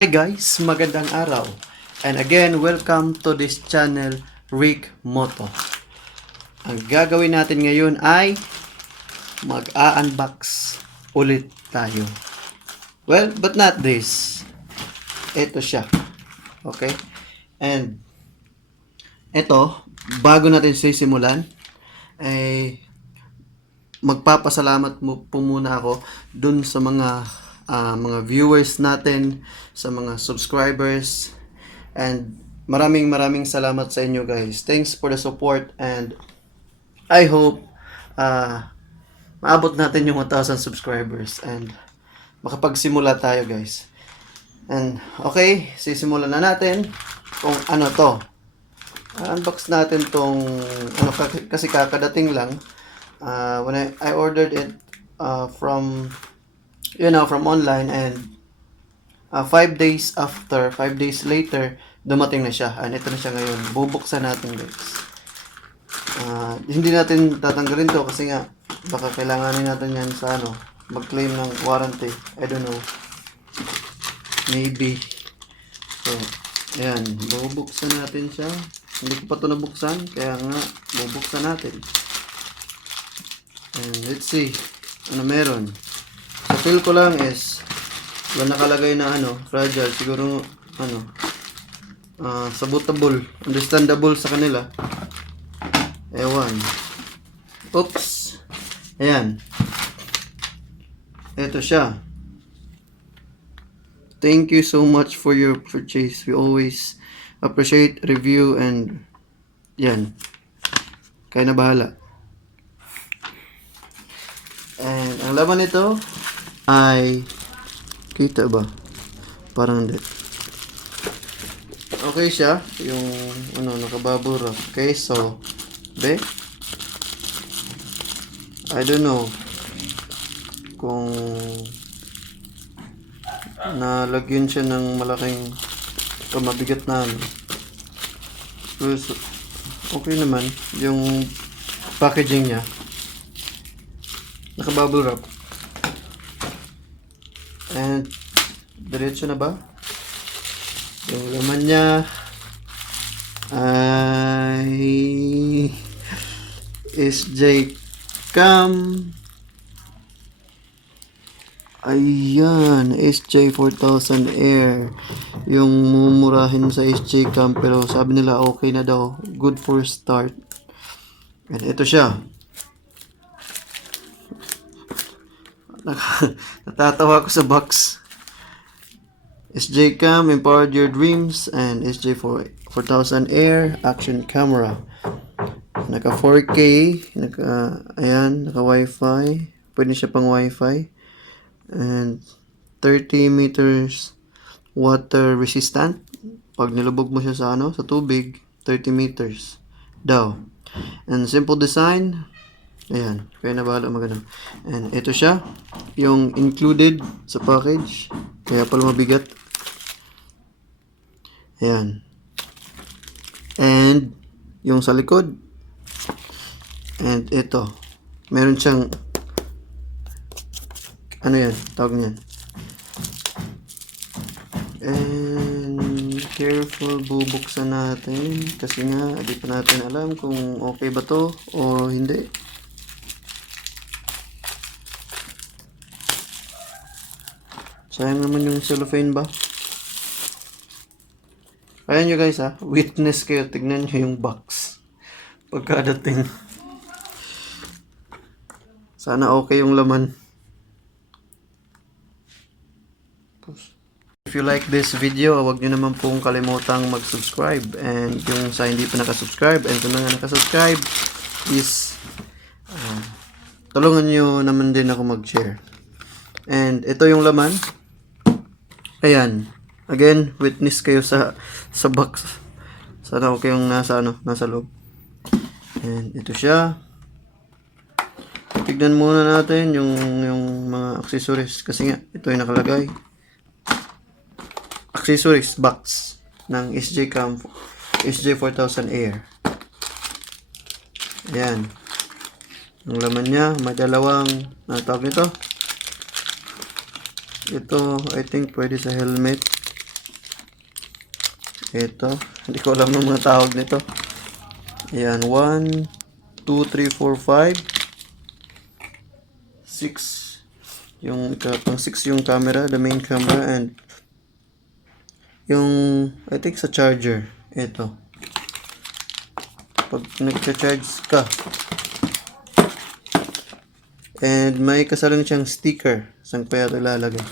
Hi guys, magandang araw. And again, welcome to this channel, Rick Moto. Ang gagawin natin ngayon ay mag-a-unbox ulit tayo. Well, but not this. Ito siya. Okay? And ito, bago natin sisimulan, ay magpapasalamat po muna ako dun sa mga viewers natin, sa mga subscribers, and maraming salamat sa inyo guys. Thanks for the support, and I hope maabot natin yung 1,000 subscribers and makapagsimula tayo guys. And okay, sisimulan na natin kung ano to. Unbox natin tong kasi kakadating lang. When I ordered it from online, and 5 days later dumating na siya, and ito na siya ngayon. Bubuksan natin guys. Hindi natin tatanggalin to kasi nga baka kailanganin natin yan sa mag-claim ng warranty. I don't know, maybe. So ayan, bubuksan natin siya. Hindi ko pa ito nabuksan, kaya nga bubuksan natin. And let's see ano meron. Sa feel ko lang is wala nakalagay na fragile, siguro sabotable, understandable sa kanila. Ewan. Oops. Ayan. Ito siya. Thank you so much for your purchase. We always appreciate review, and yan. Kaya na bahala. And ang laman nito ay, kita ba? Parang hindi. Okay siya. Yung nakabubble wrap. Okay, so I don't know kung nalagyan siya ng malaking mabigat na Pero okay naman yung packaging niya. Naka-bubble wrap. And diretso na ba? Yung laman niya ay SJCAM. Ayan, SJ4000 Air. Yung mumurahin sa SJCAM, pero sabi nila okay na daw. Good for start. And ito siya. Natatawa ko sa box. SJCAM empowered your dreams, and SJ4000 Air action camera. Naka 4K, naka Wi-Fi. Pwede siya pang Wi-Fi. And 30 meters water resistant. Pag nilubog mo siya sa tubig, 30 meters daw. And simple design. Ayan, kaya na bahala maganda. And ito siya, yung included sa package. Kaya pala mabigat. Ayan. And yung sa likod. And ito, meron siyang yan, tawag niyan. And careful, bubuksan natin kasi nga di pa natin alam kung okay ba to o hindi. Sayang naman yung cellophane ba? Ayan nyo guys witness kayo, tignan nyo yung box pagkadating. Sana okay yung laman. If you like this video, huwag nyo naman pong kalimutang mag-subscribe. And yung sa hindi pa nakasubscribe, and kung nga nakasubscribe, is tulungan nyo naman din ako mag-share. And ito yung laman. Ayan. Again, witness kayo sa box. Sana okay yung nasa loob. And ito siya. Tignan muna natin yung mga accessories kasi nga ito yung nakalagay. Accessories box ng SJCAM SJ4000 Air. Ayan. Ang laman niya, may dalawang tawag nito. Ito, I think pwede sa helmet. Ito, hindi ko alam ng mga tawag nito. Ayan, 1, 2, 3, 4, 5, 6. Yung pang 6 yung camera, the main camera, and yung, I think sa charger. Ito. Pag nagcha-charge ka. And may kasalang siyang sticker. Saan pa yata ilalagay.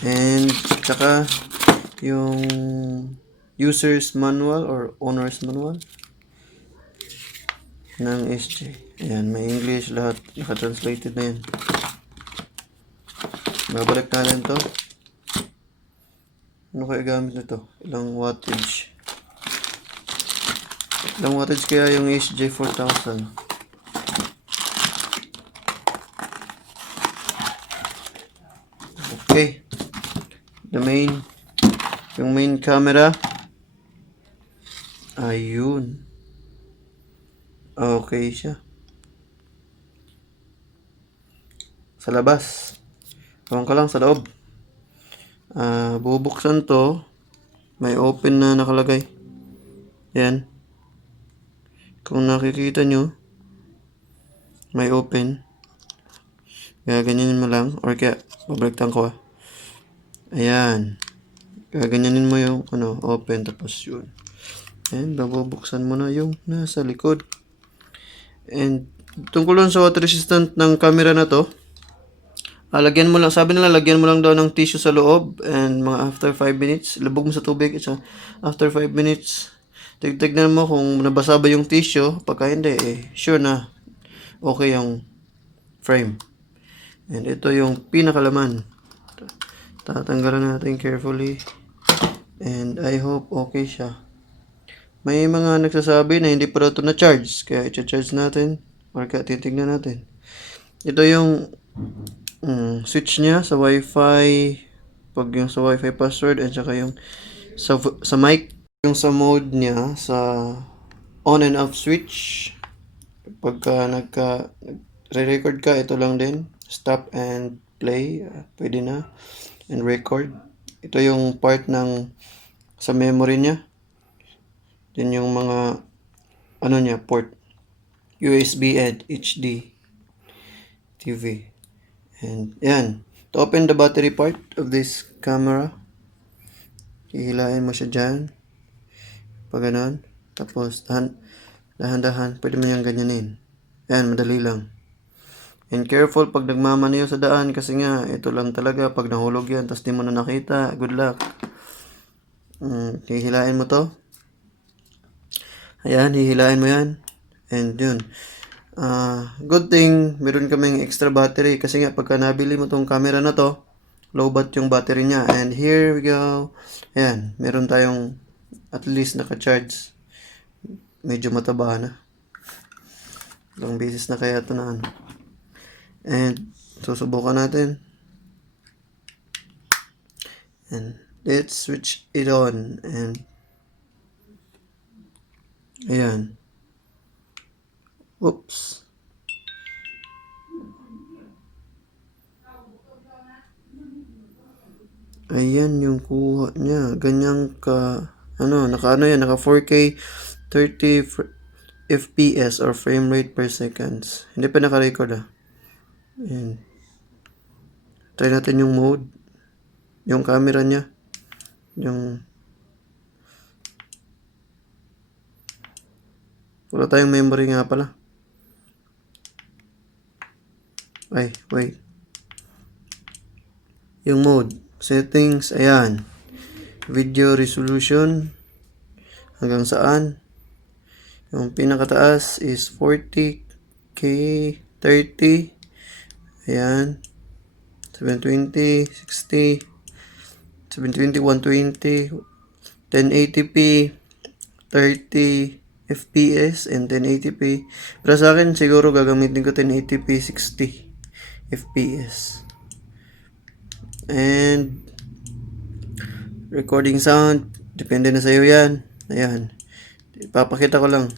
And, tsaka, yung user's manual or owner's manual ng SJ. Ayan, may English lahat. Naka-translated na yan. Babalik natin to. Ano kaya gamit nito? Ilang wattage? Ilang wattage kaya yung SJ4000? Okay. Yung main camera. Ayun. Okay siya. Sa labas. Ewan ka lang sa loob. Bubuksan to. May open na nakalagay. Yan. Kung nakikita nyo, may open. Kaya ganyanin mo lang. Or kaya, babaliktang ko. Ayan. Gaganyanin mo yung open, tapos yun. And babubuksan mo na yung nasa likod. And tungkol lang sa water resistant ng camera na to, lagyan mo lang, sabi nila lagyan mo lang daw ng tissue sa loob, and mga after 5 minutes, lubog mo sa tubig, after 5 minutes, tignan mo kung nabasa ba yung tissue. Pagka hindi, sure na okay yung frame. And ito yung pinakalaman. Tatanggalan natin carefully. And I hope okay siya. May mga nagsasabi na hindi pa daw ito na-charge. Kaya i-charge natin. Or kaya titignan natin. Ito yung switch niya sa Wi-Fi. Pag yung sa Wi-Fi password. At saka yung sa mic. Yung sa mode niya sa on and off switch. Pagka nagre-record ka, ito lang din. Stop and play. Pwede na. And record. Ito yung part ng sa memory niya. Din yung mga niya, port. USB and HD TV. And yan. To open the battery part of this camera, hihilain mo siya dyan. Pag ganun. Tapos dahan-dahan. Pwede mo yung ganyanin. Yan, madali lang. And careful pag nagmamaniyo sa daan, kasi nga ito lang talaga pag nahulog yan tapos di mo na nakita, good luck. Hihilain mo to. Ayan, hihilain mo yan. And yun. Good thing meron kaming extra battery kasi nga pagka nabili mo tong camera na to, low bat yung battery niya. And here we go. Ayan, meron tayong at least naka-charge. Medyo mataba na. Ilang beses na kaya ito na And susubukan natin. And let's switch it on. And ayan. Oops. Ayan yung kuha niya. Ganyan ka naka 4K 30 FPS or frame rate per seconds. Hindi pa naka-record Ayan. Try natin yung mode. Yung camera niya. Wala tayong memory nga pala. Ay, wait. Yung mode. Settings. Ayan. Video resolution. Hanggang saan? Yung pinakataas is 40K 30. Ayan. 720, 60, 720, 120, 1080p, 30 FPS, and 1080p. Pero sa akin, siguro gagamitin ko 1080p, 60 FPS. And recording sound, depende na sa'yo yan. Ayan. Ipapakita ko lang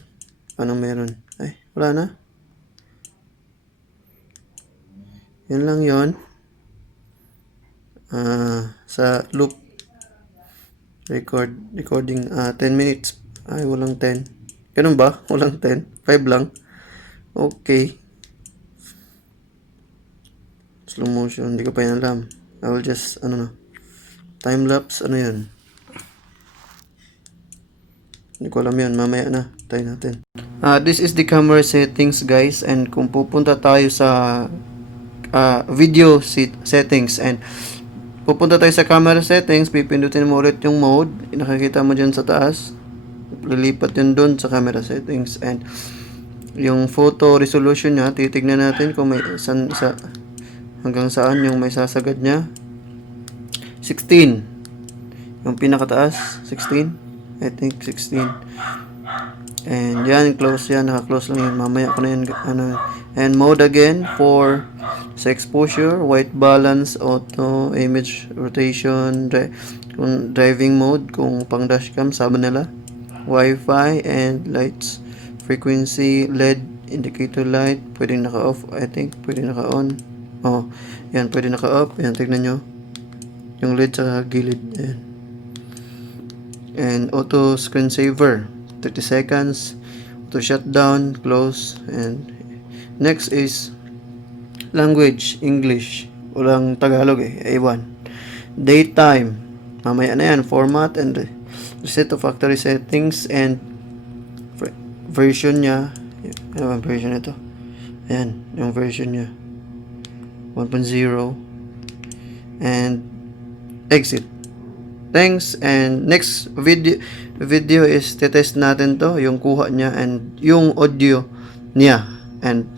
anong meron. Ay, wala na. Yun lang yun. Sa loop. Recording 10 minutes. Ay, walang 10. Ganun ba? Walang 10. 5 lang. Okay. Slow motion. Hindi ko pa yan alam. I will just, time lapse. Ano yun? Hindi ko alam yun. Mamaya na. Try natin. This is the camera settings, guys. And kung pupunta tayo sa video settings and pupunta tayo sa camera settings, pipindutin mo ulit yung mode. Nakikita mo dyan sa taas. Lilipat yun doon sa camera settings. And yung photo resolution niya, titignan natin kung may hanggang saan yung may sasagad niya. 16. Yung pinakataas, 16. I think 16. And yan, close yan. Naka-close lang yan. Mamaya ko na yan. And mode again for sa exposure, white balance, auto, image rotation, driving mode, kung pang dashcam, sabi nila, Wi-Fi, and lights, frequency, LED, indicator light, pwedeng naka-off, I think, pwedeng naka-on. Yan, pwedeng naka-off. Yan, tignan nyo. Yung LED sa gilid. Yan. And auto screensaver, 30 seconds, auto shutdown, close, and next is language, English. Walang Tagalog A1. Daytime. Mamaya na yan. Format and reset to factory settings and version niya. Ano ang version nito? Ayan. Yung version niya. 1.0. And exit. Thanks. And next video is tetest natin to. Yung kuha niya and yung audio niya. And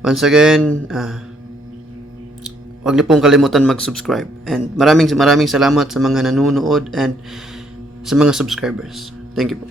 once again, huwag niyo pong kalimutan mag-subscribe. And maraming salamat sa mga nanonood and sa mga subscribers. Thank you po.